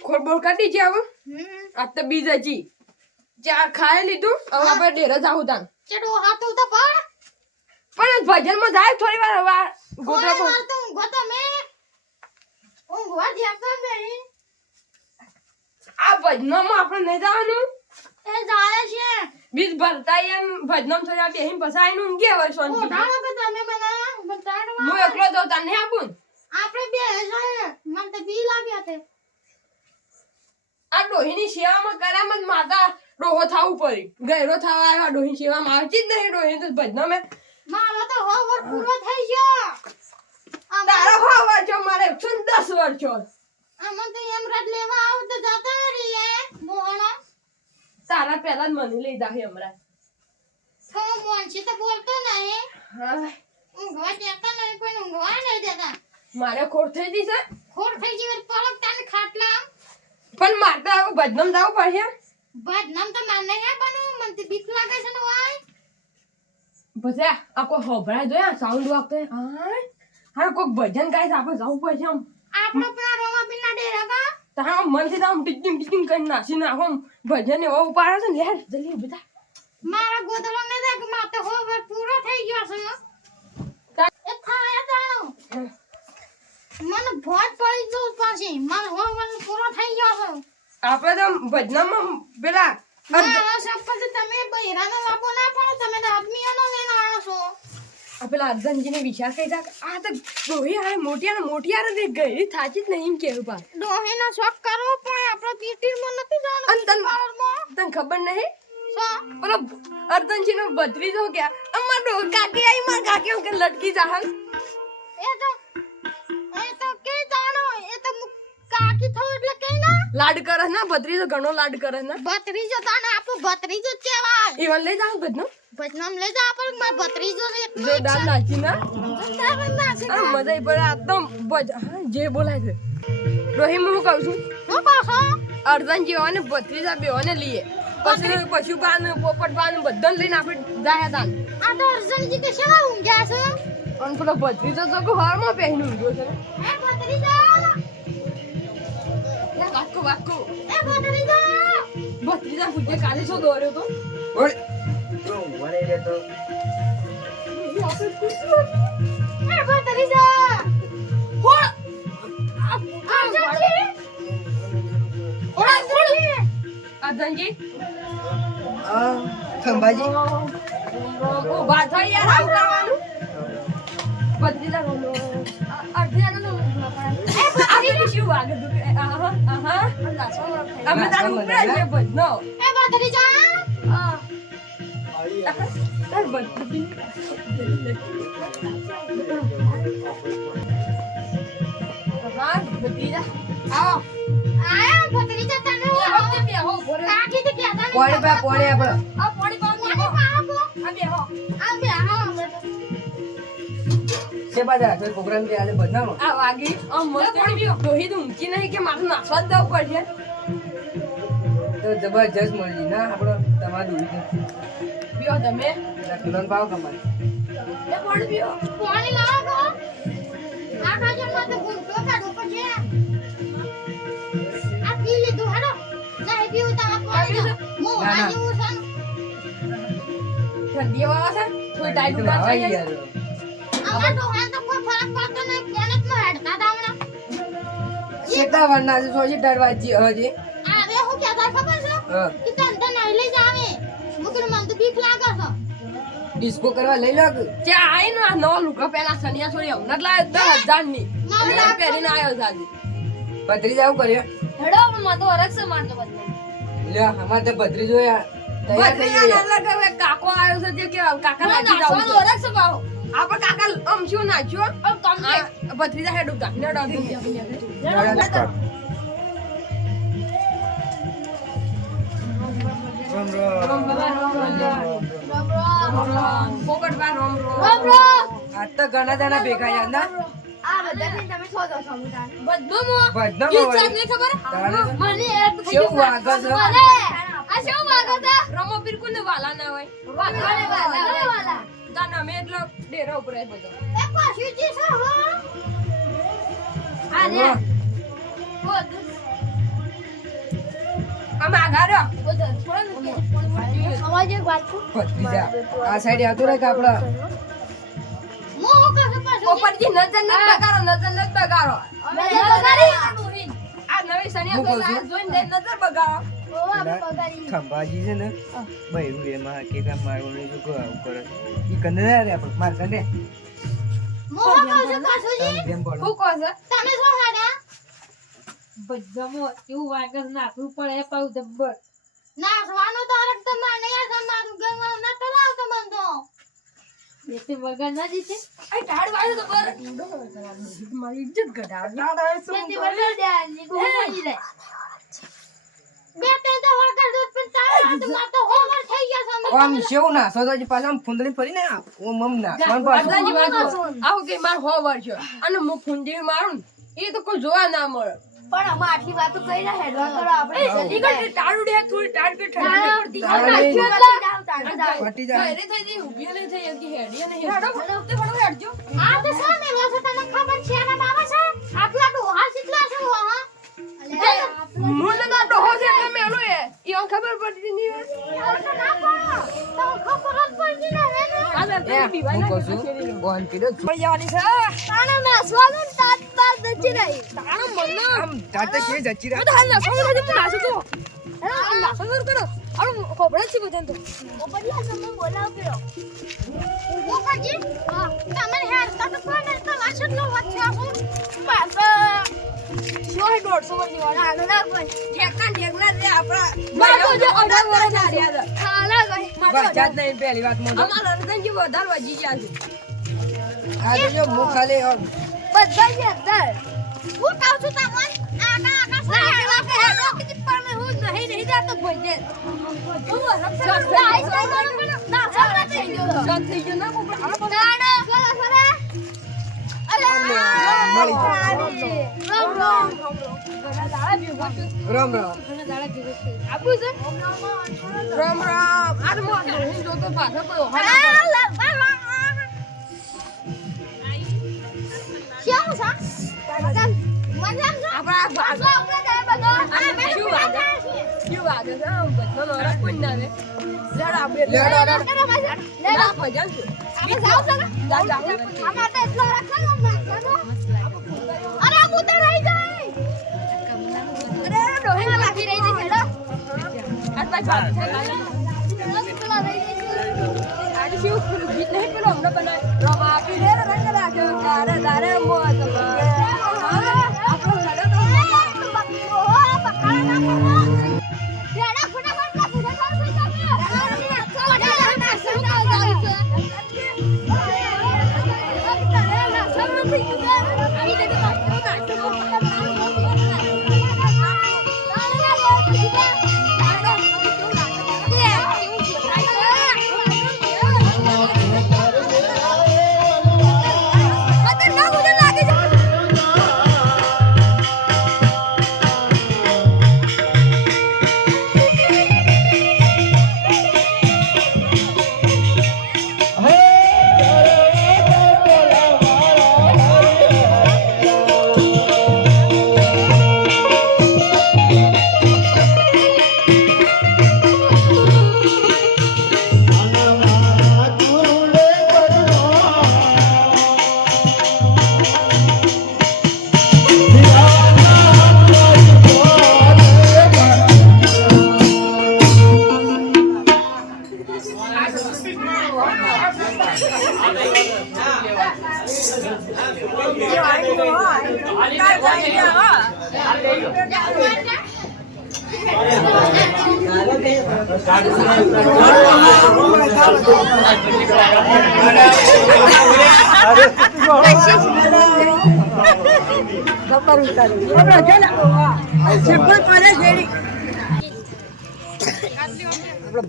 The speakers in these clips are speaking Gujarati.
ખોટ બોલ કાઢી છે હવે? આ તો બીજ હજી. ચા ખાઈ લીધું. હવે આપણે ડેરે જાવું તાન ચડો હાથું તો પડ. પણ ભજનમાં જાય થોડી વાર હવે આ ગોતરા પર તો ઊંઘો તમે ઊંઘવા જ્યાં તો મે. આ ભજનમાં આપણે નહીં જવાનું? એ જાય છે. બીજ ભરતા એમ ભજનમાં થોડી વાર બેહીને પછી નું ઊંઘી હવે શાંતિથી. ઓઢાડો કે તમે મને? બતાડવા હું એકલો જાઉં તને આપું? આપણે બે છે મને તો બી લાગ્યા તે. આ ડોહીની સેવામાં કરામત માતા ડોહો થાવું પડી. ગયરો થવા આવ્યો ડોહી સેવામાં આવતી જ નહીં ડોહી તો ભજનમાં મારો તો હોમવર્ક પૂરો થઈ ગયો. તારો હો વર છો મારે એકસો દસ વર છો. આમાં તો એમ રદ લેવા આવતો તો જતા રહીએ મોહણા તારા પહેલા જ મને લીધા જાહે હમણાં તો મોનસી તો બોલતો નહીં. હા. ઊંઘવા દેતા નહીં કોઈ ઊંઘવા નહીં દેતા. મારે ખોટ થઈ ગઈ છે. ખોટ થઈ ગઈ હોય તને ખાટલા. પણ મારે તો ભજનમાં જવું પડશે બદનામ તો માર નહીં પણ મને તો બીક લાગે છે ને વાય. પછી આ- કોઈ હોભળાય જોયા? સાઉન્ડ વાગતો હોય. હાય. હા કોક ભજન ગાય છે આપણે જવું પડશે આમ. આપણો પેલા રોમા પીના ડેરા કા તારા મનથી તો આમ ટીચિંગ ટીચિંગ કરી નાખી નાખો ભજન એવો ઉપાડે છે ને યાર જલ્દી બધા મારા ગોદડો ને દેખ માતે હોમવર્ક પૂરો થઈ ગયો છે એ થાય જાણો મને ભોજ પડી પાછી મારો હોમવર્ક પૂરો થઈ ગયો છે. આપણે તો ભજનમાં પેલા તમે બૈરાનો લાભો ના પડો તમે તો આદમીઓનો લઈને આવ્યો છો. પેલા અર્જનજીને વિચાર કરી જા આ તો ડોહી આ મોટી આ મોટી આ રે ગઈ થાચી જ નહીં કેવું પા ડોહીનો શોખ કરો પણ આપણો પીટીમાં નથી અન જાણો તન તને ખબર નહીં? પેલો અર્જનજીનો ભત્રીજો ગયા અમાર ડો કાકી આઈ માર કાકી કે લટકી જાહન એ તો કાકી થો એટલે કઈ ના? લાડ કરે ના ભત્રીજો ઘણો લાડ કરે ના. ભત્રીજો તાને આપો ભત્રીજો કહેવાય. ઈવન લઈ જાવ ભજનો. ભજનો લઈ જા પણ મારો ભત્રીજો છે જો દાલ નાખી ના. આ મજા પર એકદમ આ તો ભજ હા જે બોલાય છે. રોહિમ હું કહું છું. અર્જન કહો ને અર્જનજી અને ભત્રીજા બેઓને લઈએ પછી પશુ પાન પોપટ પાન બધાને લઈને આપણે જાય હતા. આ તો અર્જુનજી તો શેના ઊંઘ્યા છે? અને પેલો ભત્રીજો તો ઘરમાં પહેરીને ઊંઘ્યો છે. ભત્રીજો? વાક્કો વાક્કો એ ભત્રીજો! ભત્રીજા પૂછે કાલે શું દોર્યો તો? ઓય! તો ઊંઘવા નહીં રહેતો એ ભત્રીજો! અર્જુનજી અર્જુનજી અર્જનજી આ ખંભાજી. ઊભા થઈ યાર આવું કરવાનું. ભત્રીજા રોલો વાગે કે આહા આહા. અમે તારું ઉપરા છે ભજનો. એ ભત્રીજો તાર ભત્રી હા ભત્રીજા આવો. આયા ભત્રીજો તને નહીં પોણી પા પોણી આપણે આ પાણી પાવ પાણી બેહો પાવો આ બેહો છે બાજા કોઈ પ્રોગ્રામ કે આજે બદનામો આ વાગી આ મસ્ત રોહિત ઊંચી નહીં કે મારું નાખવા જ પડશે. તો જબરજસ્ત મળી. ના આપણો તમારું દૂરી પીઓ તમે. કિલોન પાવ કમાય એ પાણી પીઓ? પાણી લાવો આ બાજુમાં તો ગુંઠો કાઢો પછી આ પી લીધું હેડો નહીં પીવું તો આ પાણી તો હું ના, ના. છે. ઠંડી વાળા છે? થોડી ટાઈટ તો થઈ જાય કેટલા વારના છે સોજી ડાળવા જી. હજી આવે હું કહેતા ખબર છે? કે તને તો નહીં લઈ જાવે. મુકર મન તો બીક લાગે છે. ડિસ્કો કરવા લઈ લાગ. કે? ત્યાં આઈ ને આ નવો પેલા સનિયા છોડી હમણાં જ લાવ્યો દસ હજારની મને પહેરીને આયો છે ભદ્રી ભત્રીજા આવું કર્યો હેડો પણ મને તો હરક છે મારતો બદલે. લ્યો અમારે તો ભત્રીજો યાર તૈયાર થઈ ગયો. કાકો આવ્યો છે જે કે કાકા લાગી જાવ હરક છે બાવો. આપણે કાકા આમ શું નાચ્યો ભત્રીજા હેડ ઉતા ને ડોગી યાર, રામ રામ. પોપટ બા રોમ રોમ રામ રામ આજ તો ઘણા જણા ભેગા યાર ના? આ બધાથી તમે છો દો છો મુદાન ભજનામાં ગીત વળી. સાંભળી ખબર તાણે મને એક થઈ કેવું ગયું વાગે છે? મને. આ શું વાગે છે? રમો બિલકુલ વાલા ના હોય. વાલે. વાલે વાલા. તાન અમે એટલો ડેરો ઉપર એ બધો એ પાછુજી છે હો. આ લે અમે આગારો બોલ થોડો અવાજ એક વાત આ સાઈડ આવતો રહે કે આપડા મો નજર ન બગાડો નજર ન બગાડો. આ નવી સનિયા તો જોઈને નજર બગાડો. ખંભાજી છે ને બૈરું એમાં કે કામ મારવાનું નહીં તો આવું કરે ઈ કંદે ના રે આપણે? માર કંદે શું શું ના ના. મારી ઇજ્જત ઘટાડો. આમ શેવું ના સોજાજી પાછા આમ ફૂંદડી ફરી ને ઓમ આમ ના કોણ પાછું અંદાજી વાત કહો. આવું કે માર હો વર્ષ અને હું ફૂંડી મારું એ તો કોઈ જોવા ના મળે. પણ અમે આટલી વાતો કરી રહ્યા હેડવા કરો આપણે. ઈ કઈ ટાળું દે, થોડી ટાળ પે ઠંડી પડતી. તારે પટી જાય થઈ જઈ, ઊભી નહીં થઈ, હેડી અને હેડો. હેડજો. આ તો હું કહું છું. બોન કીધો પડી જવાની છે. તાણે નાસવાનું તાત તાત બચી રહી તાણો મને. આમ તાતે કે જચી હું તો હાલ નાસો નથી, હું નાસો તો. હે, આમ નાસો તો કરો. આમ ખબર છે બધાને તો. ઓપરિયા તમે બોલાવ કર્યો ઓપરજી હા તમે હેર તો પણ તો વાછો નો વાછો છું પાછા સો દોઢસો વર્ષની વાત. ના ના કોઈ ઠેકના ઠેકના જે આપણા મારો જે અઢાર વર્ષના રહ્યા હતા. ખાલા કોઈ બસ જાત નહીં પહેલી વાતમાં અમારા રતનજી વધારે વધી ગયા છે. આ જો મુખ ખાલી આમ બધા જ અંદર હું કહું છું તમને આકા આકા સાહેબ લાગે હેડો કે પણ હું નહીં નહીં જાતો ભોજે હું રક્ષા ના આઈ થઈ ગયો સત થઈ ગયો ના કોકડા. ના ના સરા સરા અલે મળી રામ રામ. રામ આબુ છે? રામ રામ. આ તો ધોઈને જોતો પાછો કોઈ ના રે. લેડો આપણે લેડો, લેડો. લેડો. ના, ભજન છે. આપણે જાવ છો જા, જા. આમાં તો એટલો રાખવાનો અરે રહી જાય લાગી રહી છે હેડો આ તો ભાગ છે. પેલા હમણાં બનાવ્યું? રવા પીરે રંગ રાખ્યો, તારે તારે મારે.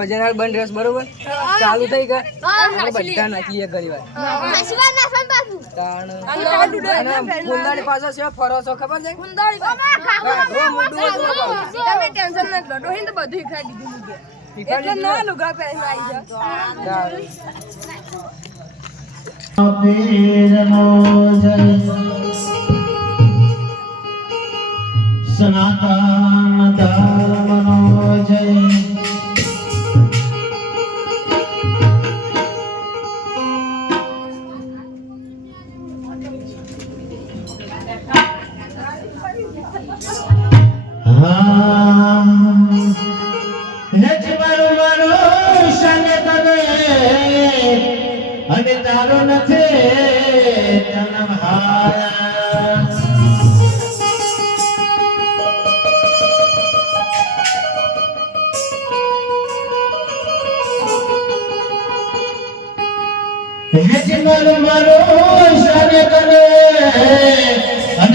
ભજન હાલ બંધ રસ બરોબર? ચાલુ થઈ ગયા બધા નાખીએ ઘણી વાર કુંદાળી પાછો. છે ફરો ખબર એટલે ના લુગડા અને તારો નથી જન્મ હાર હેજ મારો મારો શાને કરે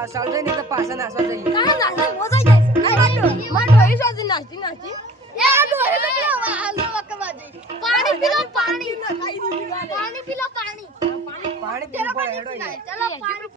પાછા ચાલુ થઈને એટલે પાછા નાસવા જઈએ. તારે નાસ્તો મોજાઈ જાય. અરે મારો- મારો ડોહી સાથે નાસ્તી નાસ્તી. એ આ ડોહે તો પેલો આલુ વકવા દે. પાણી પીલો પાણી. પાણી પીલો પાણી. પાણી પીવું પડે ચલો પાણી.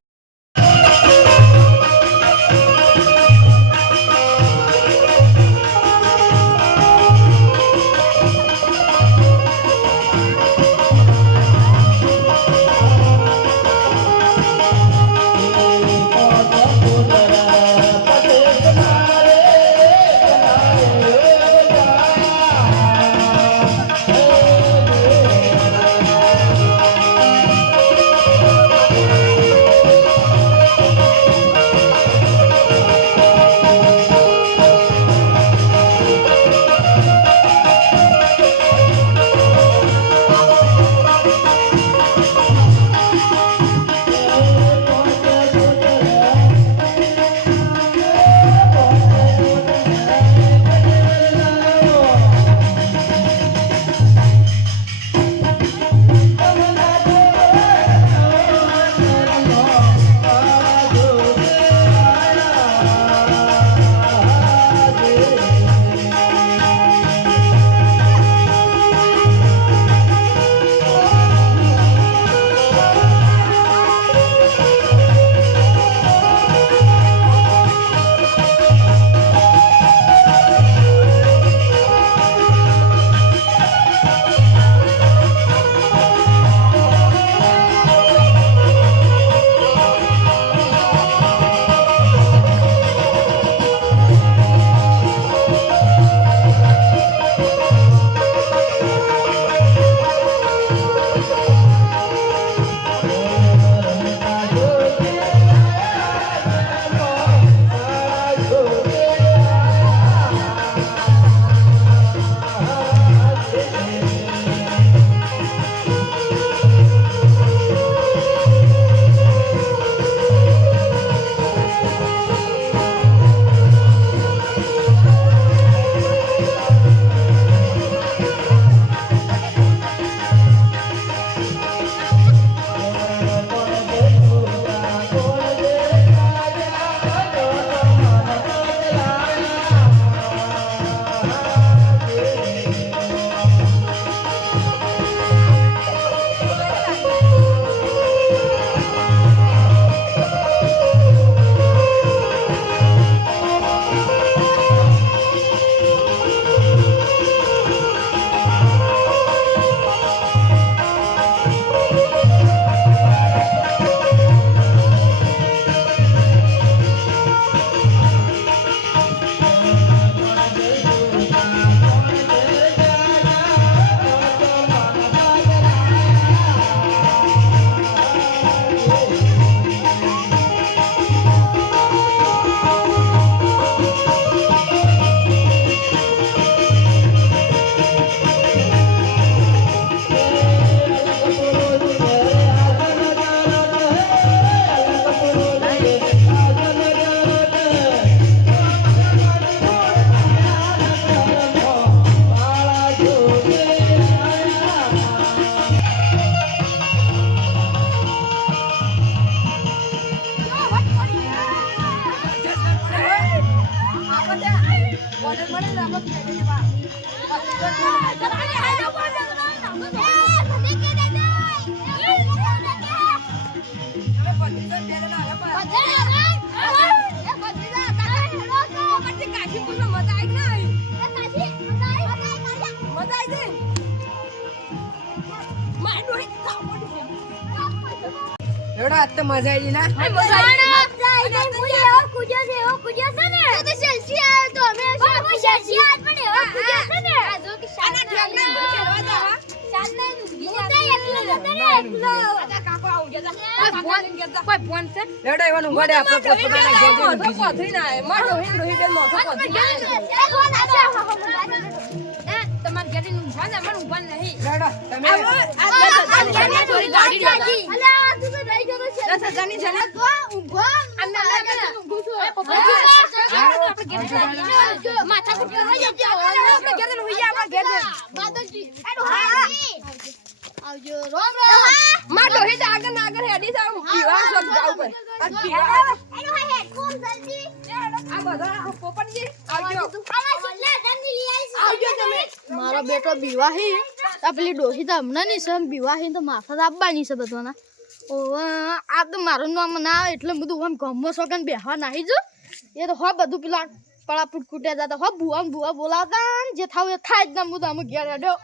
ને. ડોહી બેન મોઢો પથરી ના. આવે. તમારે ઘરે નું ઊભા ને, મને ઊભા નહીં. તમે આ ગાડી લેતા. અલ્યા તું તો રહી હજારની છે ને? તો ઊભા આમ ના લાગે ને. માથા કૂટ કરવા. આપણે ઘેર હુઈ જા, આપણે ઘેર આવજો રામ રામ માર ડોહી તો આગળ ને આગળ હેડી જાવ. પીવા શોખ જાવું પડે. આ પીવા- એડો હા હેડફોન જલ્દી આ બધા પોપટજી, આવજો. આવજો તમે. મારો બેટો બીવાહી આ પેલી ડોહી તો હમણાં નહીં છે બીવાહી તો માથા તો આપવાની છે બધાના આ તો મારું નામ ના આવે એટલે બધું આમ ગમો સોગન બેહવા નાહી જો. એ તો હો બધું પેલા પળા પુટ કૂટ્યા જતા હો ને બુઆ બોલાવતા જે થાવ એ થાય જ ના બધું અમે ઘેર હેડ્યો